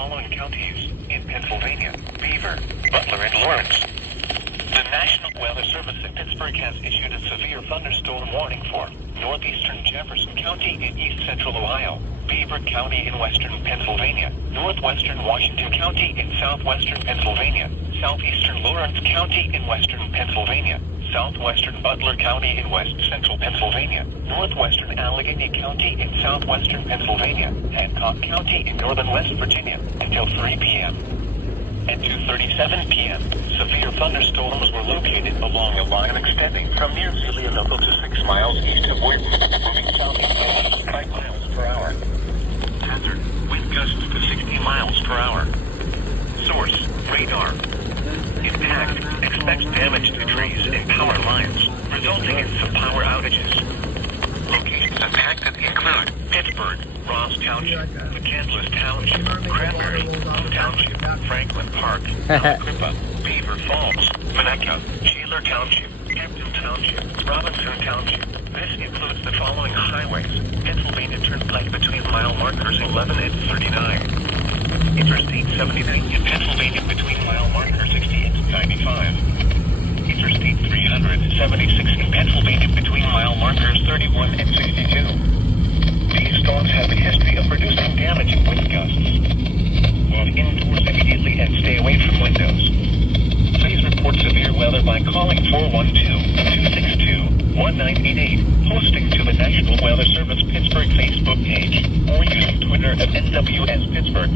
following counties in Pennsylvania: Beaver, Butler, and Lawrence. The National Weather Service in Pittsburgh has issued a severe thunderstorm warning for northeastern Jefferson County in east central Ohio, Beaver County in western Pennsylvania, northwestern Washington County in southwestern Pennsylvania, southeastern Lawrence County in western Pennsylvania, southwestern Butler County in west central Pennsylvania, northwestern Allegheny County in southwestern Pennsylvania, Hancock County in northern West Virginia until 3 p.m. At 2:37 p.m., severe thunderstorms were located along a line extending from near Zelienople to 6 miles east of Wheaton, moving southeast at 5 miles per hour. Hazard: wind gusts to 60 miles per hour. Source: radar. Impact: expects damage to trees and power lines, resulting in some power outages. Locations impacted include Pittsburgh, Ross Township, McCandless Township, Cranberry, Township, Franklin Park, Crippa, Beaver Falls, Minnetonka, Shaler Township, Hampton Township, Robinson Township. This includes the following highways: Pennsylvania Turnpike between mile markers 11 and 39. Interstate 79 in Pennsylvania between mile markers 60 and 95. Interstate 376 in Pennsylvania between mile markers 31 and 62. These storms have a history of producing damaging wind gusts. Move indoors immediately and stay away from windows. Please report severe weather by calling 412-262-1988, posting to the National Weather Service Pittsburgh Facebook page, or using Twitter at NWS Pittsburgh.